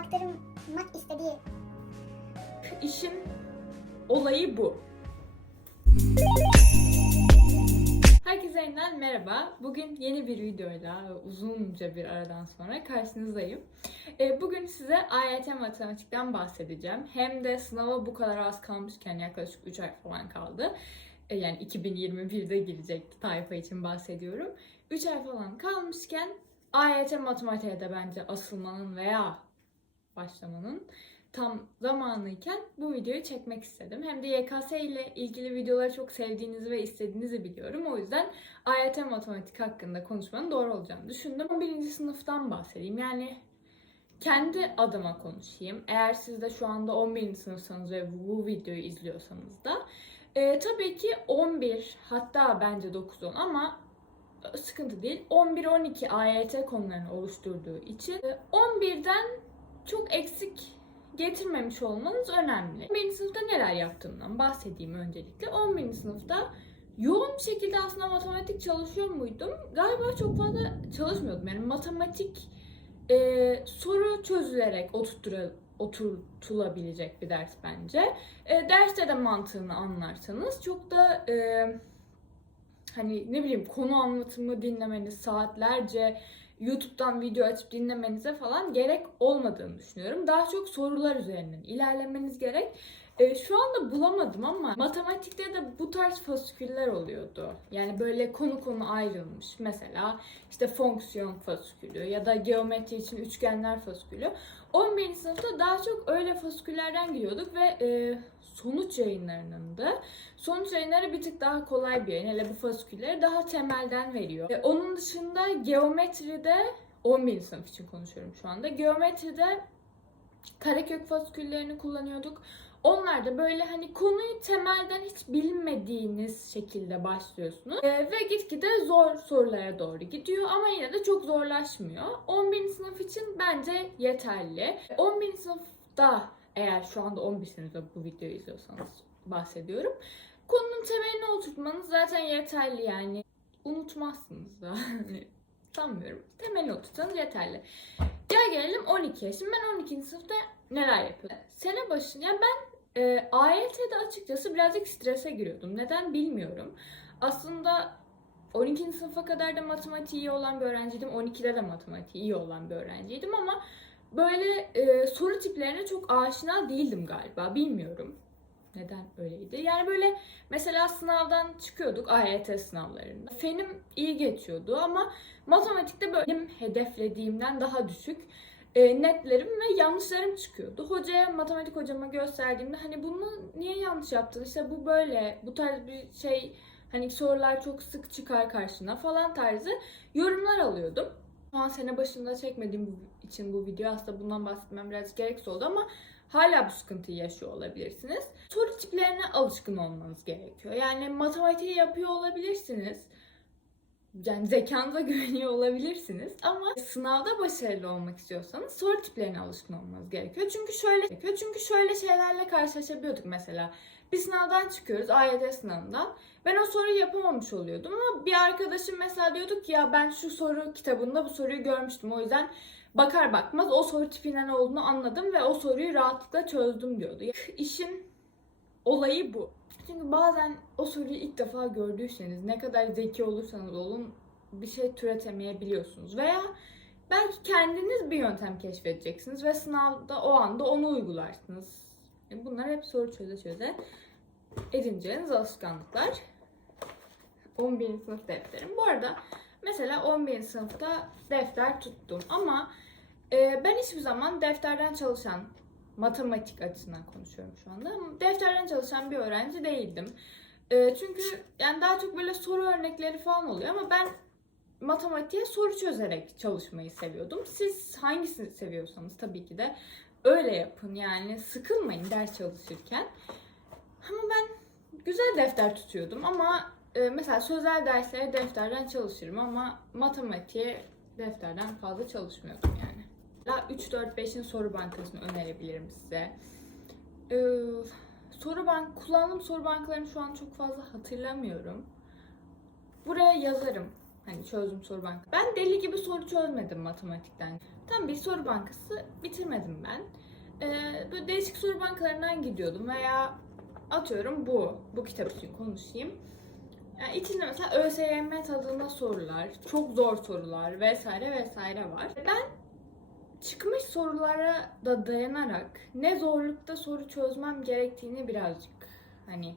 aktarılmak istediği İşin olayı bu. Herkese yeniden merhaba. Bugün yeni bir videoyla uzunca bir aradan sonra karşınızdayım. Ee, Bugün size AYT matematikten bahsedeceğim. Hem de sınava bu kadar az kalmışken yaklaşık 3 ay falan kaldı. Ee, Yani 2021'de girecek tayfa için bahsediyorum. 3 ay falan kalmışken AYT matematiğe de bence asılmanın veya başlamanın tam zamanıyken bu videoyu çekmek istedim. Hem de YKS ile ilgili videoları çok sevdiğinizi ve istediğinizi biliyorum. O yüzden AYT matematik hakkında konuşmanın doğru olacağını düşündüm. 11. sınıftan bahsedeyim. Yani kendi adıma konuşayım. Eğer siz de şu anda 11. sınıfsanız ve bu videoyu izliyorsanız da e, tabii ki 11 hatta bence 9-10 ama e, sıkıntı değil. 11-12 AYT konularını oluşturduğu için e, 11'den çok eksik getirmemiş olmanız önemli. 11. sınıfta neler yaptığımdan bahsedeyim öncelikle. 11. sınıfta yoğun bir şekilde aslında matematik çalışıyor muydum? Galiba çok fazla çalışmıyordum. Yani matematik e, soru çözülerek oturtulabilecek bir ders bence. E, derste de mantığını anlarsanız çok da e, hani ne bileyim konu anlatımı dinlemeniz saatlerce YouTube'dan video açıp dinlemenize falan gerek olmadığını düşünüyorum. Daha çok sorular üzerinden ilerlemeniz gerek. Ee, şu anda bulamadım ama matematikte de bu tarz fasiküller oluyordu. Yani böyle konu konu ayrılmış. Mesela işte fonksiyon fasikülü ya da geometri için üçgenler fasikülü. 11. sınıfta daha çok öyle fasiküllerden gidiyorduk ve e, sonuç yayınlarının da Sonuç yayınları bir tık daha kolay bir yayın. Hele bu fasikülleri daha temelden veriyor. E, onun dışında geometride 11. sınıf için konuşuyorum şu anda. Geometride karekök fasiküllerini kullanıyorduk. Onlar da böyle hani konuyu temelden hiç bilmediğiniz şekilde başlıyorsunuz. E, ve gitgide zor sorulara doğru gidiyor ama yine de çok zorlaşmıyor. 11. sınıf için bence yeterli. 11. sınıfta eğer şu anda 11 sınıfta bu videoyu izliyorsanız bahsediyorum. Konunun temelini oturtmanız zaten yeterli yani. Unutmazsınız da. Sanmıyorum. Temelini oturtsanız yeterli. Gel gelelim 12'ye. Şimdi ben 12. sınıfta neler yapıyordum? Sene başında yani ben e, AYT'de açıkçası birazcık strese giriyordum. Neden bilmiyorum. Aslında 12. sınıfa kadar da matematiği iyi olan bir öğrenciydim. 12'de de matematiği iyi olan bir öğrenciydim ama böyle e, soru tiplerine çok aşina değildim galiba. Bilmiyorum neden öyleydi. Yani böyle mesela sınavdan çıkıyorduk AYT sınavlarında. Fenim iyi geçiyordu ama matematikte benim hedeflediğimden daha düşük e, netlerim ve yanlışlarım çıkıyordu. Hocaya, matematik hocama gösterdiğimde hani bunu niye yanlış yaptın? İşte bu böyle, bu tarz bir şey hani sorular çok sık çıkar karşına falan tarzı yorumlar alıyordum. Şu an sene başında çekmediğim için bu video aslında bundan bahsetmem birazcık gereksiz oldu ama hala bu sıkıntıyı yaşıyor olabilirsiniz. Soru tiplerine alışkın olmanız gerekiyor. Yani matematiği yapıyor olabilirsiniz. Yani zekanıza güveniyor olabilirsiniz ama sınavda başarılı olmak istiyorsanız soru tiplerine alışkın olmanız gerekiyor. Çünkü şöyle gerekiyor. Çünkü şöyle şeylerle karşılaşabiliyorduk mesela. Bir sınavdan çıkıyoruz AYT sınavından. Ben o soruyu yapamamış oluyordum ama bir arkadaşım mesela diyorduk ki ya ben şu soru kitabında bu soruyu görmüştüm. O yüzden bakar bakmaz o soru tipinin ne olduğunu anladım ve o soruyu rahatlıkla çözdüm diyordu. İşin olayı bu. Çünkü bazen o soruyu ilk defa gördüyseniz ne kadar zeki olursanız olun bir şey türetemeyebiliyorsunuz. Veya belki kendiniz bir yöntem keşfedeceksiniz ve sınavda o anda onu uygularsınız. E, Bunlar hep soru çöze çöze edineceğiniz alışkanlıklar. 11. sınıf defterim. Bu arada mesela 11. sınıfta defter tuttum ama e, ben hiçbir zaman defterden çalışan matematik açısından konuşuyorum şu anda. Defterden çalışan bir öğrenci değildim. E, çünkü yani daha çok böyle soru örnekleri falan oluyor ama ben matematiğe soru çözerek çalışmayı seviyordum. Siz hangisini seviyorsanız tabii ki de öyle yapın. Yani sıkılmayın ders çalışırken. Ama ben güzel defter tutuyordum ama e, mesela sözel derslere defterden çalışırım ama matematiğe defterden fazla çalışmıyordum yani. Daha 3-4-5'in soru bankasını önerebilirim size. Ee, soru bank kullandığım soru bankalarını şu an çok fazla hatırlamıyorum. Buraya yazarım. Hani çözdüm soru bankası. Ben deli gibi soru çözmedim matematikten. Tam bir soru bankası bitirmedim ben. Ee, böyle değişik soru bankalarından gidiyordum veya atıyorum bu, bu kitap için konuşayım. Yani içinde mesela ÖSYM tadında sorular, çok zor sorular vesaire vesaire var. Ben çıkmış sorulara da dayanarak ne zorlukta soru çözmem gerektiğini birazcık hani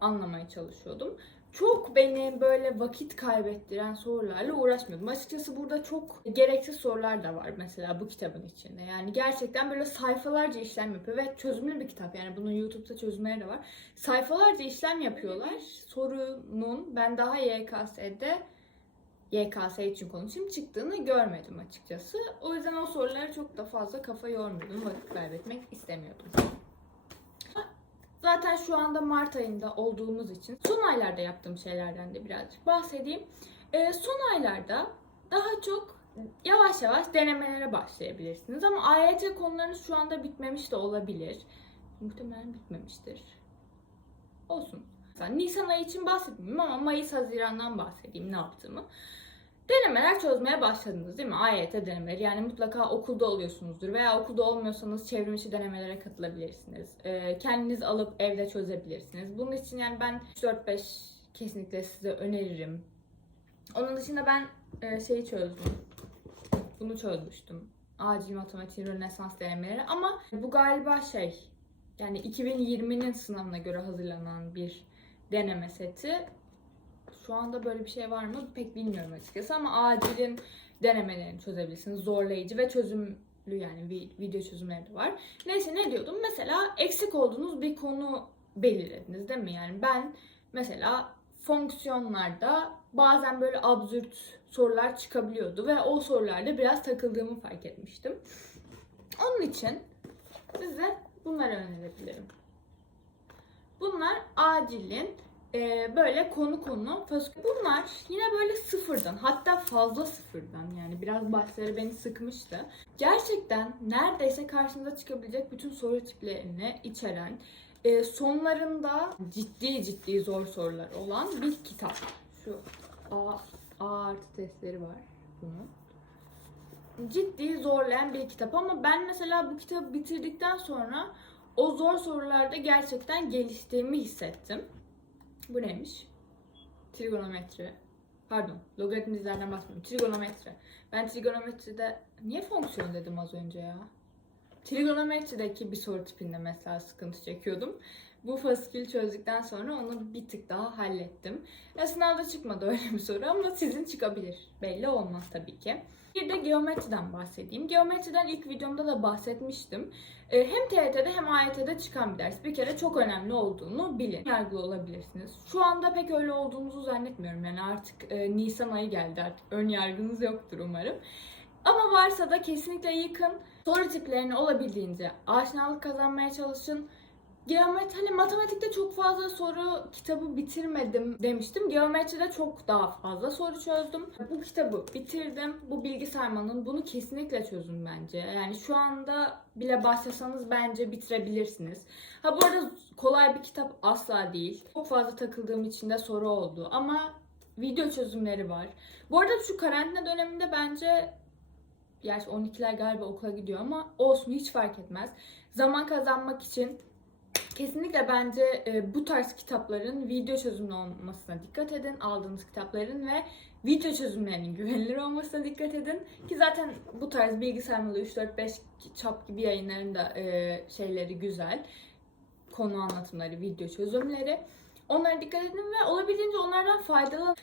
anlamaya çalışıyordum. Çok beni böyle vakit kaybettiren sorularla uğraşmıyordum. Açıkçası burada çok gereksiz sorular da var mesela bu kitabın içinde. Yani gerçekten böyle sayfalarca işlem yapıyor ve çözümlü bir kitap. Yani bunun YouTube'da çözümleri de var. Sayfalarca işlem yapıyorlar. Sorunun ben daha YKS'de YKS için konuşayım çıktığını görmedim açıkçası. O yüzden o sorulara çok da fazla kafa yormuyordum. Vakit kaybetmek istemiyordum. Zaten şu anda Mart ayında olduğumuz için son aylarda yaptığım şeylerden de birazcık bahsedeyim. Ee, son aylarda daha çok yavaş yavaş denemelere başlayabilirsiniz. Ama AYT konularınız şu anda bitmemiş de olabilir. Muhtemelen bitmemiştir. Olsun. Mesela Nisan ayı için bahsetmeyeyim ama Mayıs, Haziran'dan bahsedeyim ne yaptığımı. Denemeler çözmeye başladınız değil mi? AYT denemeleri yani mutlaka okulda oluyorsunuzdur veya okulda olmuyorsanız çevrimiçi denemelere katılabilirsiniz. Ee, kendiniz alıp evde çözebilirsiniz. Bunun için yani ben 4-5 kesinlikle size öneririm. Onun dışında ben e, şeyi çözdüm. Bunu çözmüştüm. Acil matematik rönesans denemeleri ama bu galiba şey yani 2020'nin sınavına göre hazırlanan bir deneme seti. Şu anda böyle bir şey var mı pek bilmiyorum açıkçası ama acilin denemelerini çözebilirsiniz. Zorlayıcı ve çözümlü yani vi- video çözümleri de var. Neyse ne diyordum? Mesela eksik olduğunuz bir konu belirlediniz değil mi? Yani ben mesela fonksiyonlarda bazen böyle absürt sorular çıkabiliyordu ve o sorularda biraz takıldığımı fark etmiştim. Onun için size bunları önerebilirim. Bunlar acilin e, böyle konu konu. fas- Bunlar yine böyle sıfırdan hatta fazla sıfırdan yani biraz başları beni sıkmıştı. Gerçekten neredeyse karşınıza çıkabilecek bütün soru tiplerini içeren e, sonlarında ciddi ciddi zor sorular olan bir kitap. Şu A, A artı testleri var bunun. Ciddi zorlayan bir kitap ama ben mesela bu kitabı bitirdikten sonra o zor sorularda gerçekten geliştiğimi hissettim. Bu neymiş? Trigonometri. Pardon, logaritmizlerden bahsetmiyorum. Trigonometri. Ben trigonometride niye fonksiyon dedim az önce ya? Trigonometrideki bir soru tipinde mesela sıkıntı çekiyordum. Bu faskül çözdükten sonra onu bir tık daha hallettim. Ya sınavda çıkmadı öyle bir soru ama sizin çıkabilir. Belli olmaz tabii ki. Bir de geometriden bahsedeyim. Geometriden ilk videomda da bahsetmiştim. Ee, Hem TYT'de hem AYT'de çıkan bir ders. Bir kere çok önemli olduğunu bilin. Yargılı olabilirsiniz. Şu anda pek öyle olduğunuzu zannetmiyorum. Yani artık e, Nisan ayı geldi artık. Ön yargınız yoktur umarım. Ama varsa da kesinlikle yıkın. Soru tiplerini olabildiğince aşinalık kazanmaya çalışın. Geometri, hani matematikte çok fazla soru kitabı bitirmedim demiştim. Geometride çok daha fazla soru çözdüm. Bu kitabı bitirdim. Bu bilgi sarmanın bunu kesinlikle çözün bence. Yani şu anda bile başlasanız bence bitirebilirsiniz. Ha bu arada kolay bir kitap asla değil. Çok fazla takıldığım için de soru oldu. Ama video çözümleri var. Bu arada şu karantina döneminde bence Gerçi 12'ler galiba okula gidiyor ama olsun hiç fark etmez. Zaman kazanmak için kesinlikle bence e, bu tarz kitapların video çözümlü olmasına dikkat edin. Aldığınız kitapların ve video çözümlerinin güvenilir olmasına dikkat edin. Ki zaten bu tarz bilgisayarmalı 3-4-5 çap gibi yayınların da e, şeyleri güzel. Konu anlatımları, video çözümleri. Onlara dikkat edin ve olabildiğince onlardan faydalanın.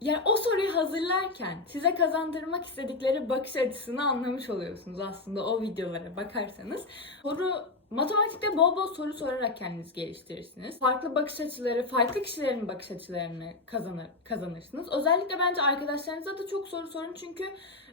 Yani o soruyu hazırlarken size kazandırmak istedikleri bakış açısını anlamış oluyorsunuz aslında o videolara bakarsanız. Soru Matematikte bol bol soru sorarak kendinizi geliştirirsiniz. Farklı bakış açıları, farklı kişilerin bakış açılarını kazanır, kazanırsınız. Özellikle bence arkadaşlarınıza da çok soru sorun çünkü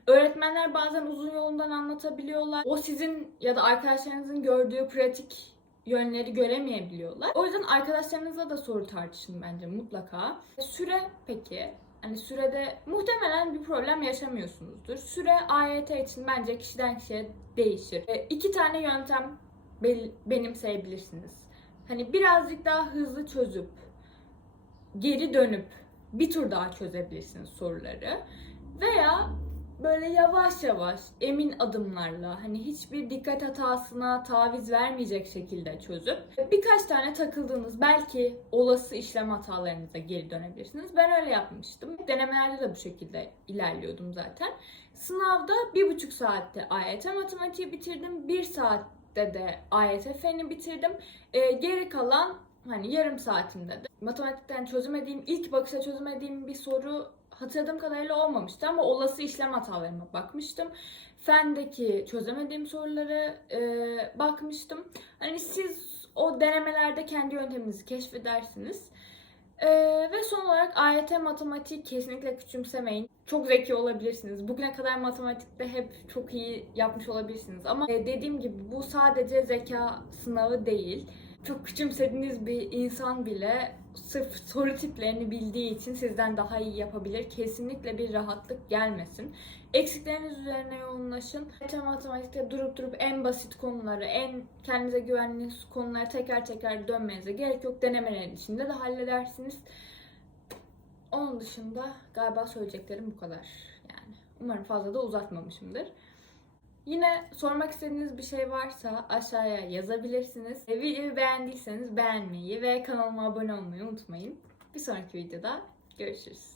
öğretmenler bazen uzun yolundan anlatabiliyorlar. O sizin ya da arkadaşlarınızın gördüğü pratik yönleri göremeyebiliyorlar. O yüzden arkadaşlarınızla da soru tartışın bence mutlaka. Süre peki? Hani sürede muhtemelen bir problem yaşamıyorsunuzdur. Süre AYT için bence kişiden kişiye değişir. E, iki tane yöntem benimseyebilirsiniz. Hani birazcık daha hızlı çözüp geri dönüp bir tur daha çözebilirsiniz soruları. Veya böyle yavaş yavaş emin adımlarla hani hiçbir dikkat hatasına taviz vermeyecek şekilde çözüp birkaç tane takıldığınız belki olası işlem hatalarınıza geri dönebilirsiniz. Ben öyle yapmıştım. Denemelerde de bu şekilde ilerliyordum zaten. Sınavda bir buçuk saatte AYT matematiği bitirdim. Bir saatte de AYT feni bitirdim. Ee, geri kalan hani yarım saatimde de matematikten çözemediğim, ilk bakışta çözemediğim bir soru hatırladığım kadarıyla olmamıştı ama olası işlem hatalarıma bakmıştım. Fendeki çözemediğim soruları e, bakmıştım. Hani siz o denemelerde kendi yönteminizi keşfedersiniz. E, ve son olarak AYT matematik kesinlikle küçümsemeyin. Çok zeki olabilirsiniz. Bugüne kadar matematikte hep çok iyi yapmış olabilirsiniz. Ama e, dediğim gibi bu sadece zeka sınavı değil. Çok küçümsediğiniz bir insan bile sırf soru tiplerini bildiği için sizden daha iyi yapabilir. Kesinlikle bir rahatlık gelmesin. Eksikleriniz üzerine yoğunlaşın. Zaten matematikte durup durup en basit konuları, en kendinize güvendiğiniz konulara tekrar tekrar dönmenize gerek yok. Denemelerin içinde de halledersiniz. Onun dışında galiba söyleyeceklerim bu kadar. Yani umarım fazla da uzatmamışımdır. Yine sormak istediğiniz bir şey varsa aşağıya yazabilirsiniz. Videoyu beğendiyseniz beğenmeyi ve kanalıma abone olmayı unutmayın. Bir sonraki videoda görüşürüz.